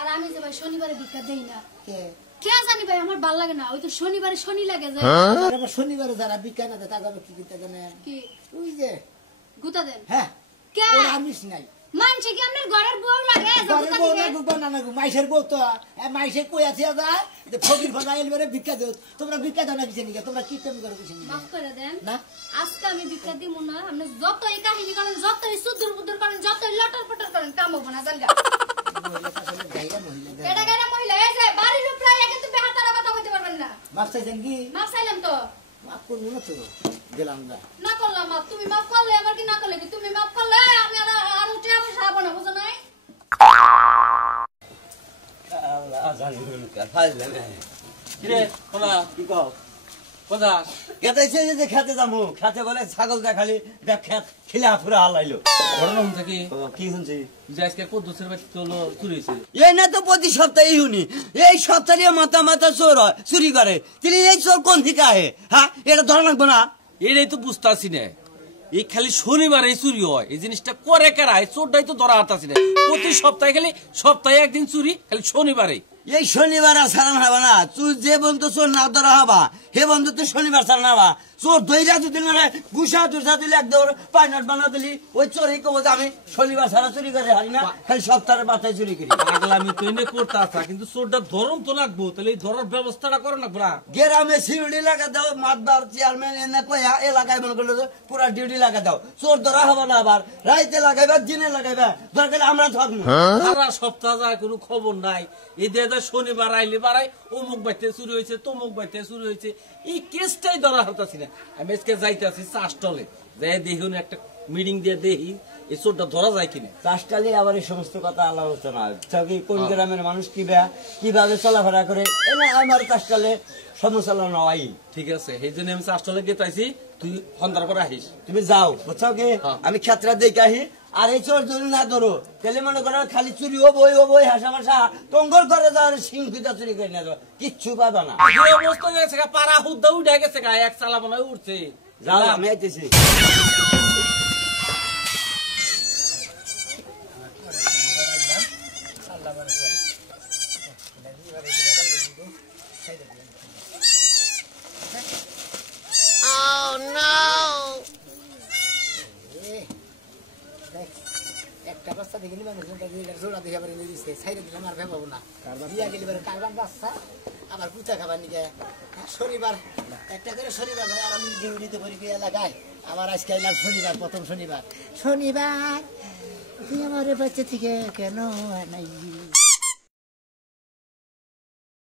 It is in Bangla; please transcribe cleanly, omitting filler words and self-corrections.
আর আমি যে ভাই শনিবারে ভিক্ষা দেই না কে জানি ভাই আমার ভাল লাগে না ওই তো শনিবারে শনি লাগে যায় শনিবারে যারা ভিক্ষা না দেয় তাদের কি দিতে জানেন কি ওই যে গুতা দেন হ্যাঁ কে ওর আমিষ নাই মানছে কি আপনার ঘরের বউ লাগে ঘরের বউ না গুবা না গো মাইশের বউ তো মাইশে কই আছে যায় যে ফকির ফজা এলবারে ভিক্ষা দেও তোমরা ভিক্ষা দাও না কিছু নিকে তোমরা কি তেম করো কিছু মাফ করে দেন না আজকে আমি ভিক্ষা দিব না আপনি যত এই কাহিনী করেন যত এই সুদূর বুদূর করেন যত লটর পটর করেন কাম হবে না জানগা এটা গায়রা মহিলা এই যে বাড়ির উপরে কিন্তু বেহাতারা কথা বলতে পারবেন না মাফ চাইছেন কি মাফ চাইলাম তো মাফ করব না তো গেলাম না না করলাম মাফ তুমি মাফ করলে আবার কি না করলে কি তুমি মাফ করলে আমি আর উঠে আমি সাহাব না বুঝো নাই আল্লাহ জানি না ফাইলে না কিরে কোলা কি কও কোদা গেতাইছে যে খেতে যামু খেতে বলে ছাগল দেখালি দেখ খেত খিলা ফুরা হালাইলো ঘটনা হচ্ছে কি শুনছি যে আজকে কদ্দুসের বাড়ি চলো চুরি হয়েছে এই না তো প্রতি সপ্তাহে শুনি এই সপ্তাহে মাথা মাথা চোর হয় চুরি করে তিনি এই চোর কোন থেকে আহে হ্যাঁ এটা ধরা লাগবো না এটাই তো বুঝতেছি না এই খালি শনিবারে চুরি হয় এই জিনিসটা করে কারা এই চোরটাই তো ধরা হাতাছি না প্রতি সপ্তাহে খালি সপ্তাহে একদিন চুরি খালি শনিবারে এই শনিবার আর সারান হবা না তুই যে বন্ধু চোর না ধরা হবা হে বন্ধু তুই শনিবার সারান হবা চোর দইরা দুদিন মানে গুসা টুসা দিলে একদম পাইনাট বানা দিলি ওই চোরই কব যে আমি শনিবার সারা চুরি করে হারি না খালি সপ্তাহের মাথায় চুরি করি পাগলামি তো এনে করতে আসা কিন্তু চোরটা ধরন তো লাগবো তাহলে এই ধরার ব্যবস্থাটা করে না পুরা গ্রামে সিউড়ি লাগা দাও মাতবার চেয়ারম্যান এনে কয়া এলাকায় মনে করলে পুরা ডিউটি লাগা দাও চোর ধরা হবা না আবার রাইতে লাগাইবা দিনে লাগাইবা দরকার আমরা থাকবো সারা সপ্তাহ যায় কোনো খবর নাই এই দেখা শনিবার আইলে বাড়াই অমুক বাইতে চুরি হয়েছে তমুক বাইতে চুরি হয়েছে এই কেসটাই ধরা হতাছি না আমি আজকে যাইতে আছি চাষটলে যাই দেখুন একটা মিটিং দিয়ে দেখি এই চোরটা ধরা যায় কিনা চাষটালে আবার এই সমস্ত কথা আলোচনা কোন গ্রামের মানুষ কিভাবে চলাফেরা করে এনে আমার চাষটালে সমস্যা নয় ঠিক আছে সেই জন্য আমি চাষটলে গেতাইছি তুই সন্ধ্যার পরে আহিস তুমি যাও বুঝছো কি আমি ক্ষেত্রে দেখে আহি আর এই চোর যদি না ধরো তাহলে মনে করো খালি চুরি হবই হাসা মাসা টঙ্গল করে যাওয়ার সিংহিতা চুরি করে না কিচ্ছু পাবা না অবস্থা গেছে পাড়া হুদ্দা উঠে গেছে গা এক চালা মনে উঠছে যাও আমি আইতেছি একটা বাচ্চা দেখে নিলাম জোড়া দেখে আবার এনে দিচ্ছে সাইডে দিলাম আর ভেবাবো না বিয়া গেলে কারবার বাচ্চা আবার কুচা খাবার নিয়ে শনিবার একটা করে শনিবার ভাই আর আমি ডিউটিতে করি এলাকায় আবার আজকে এলাম শনিবার প্রথম শনিবার তুই আমার বাচ্চা থেকে কেন নাই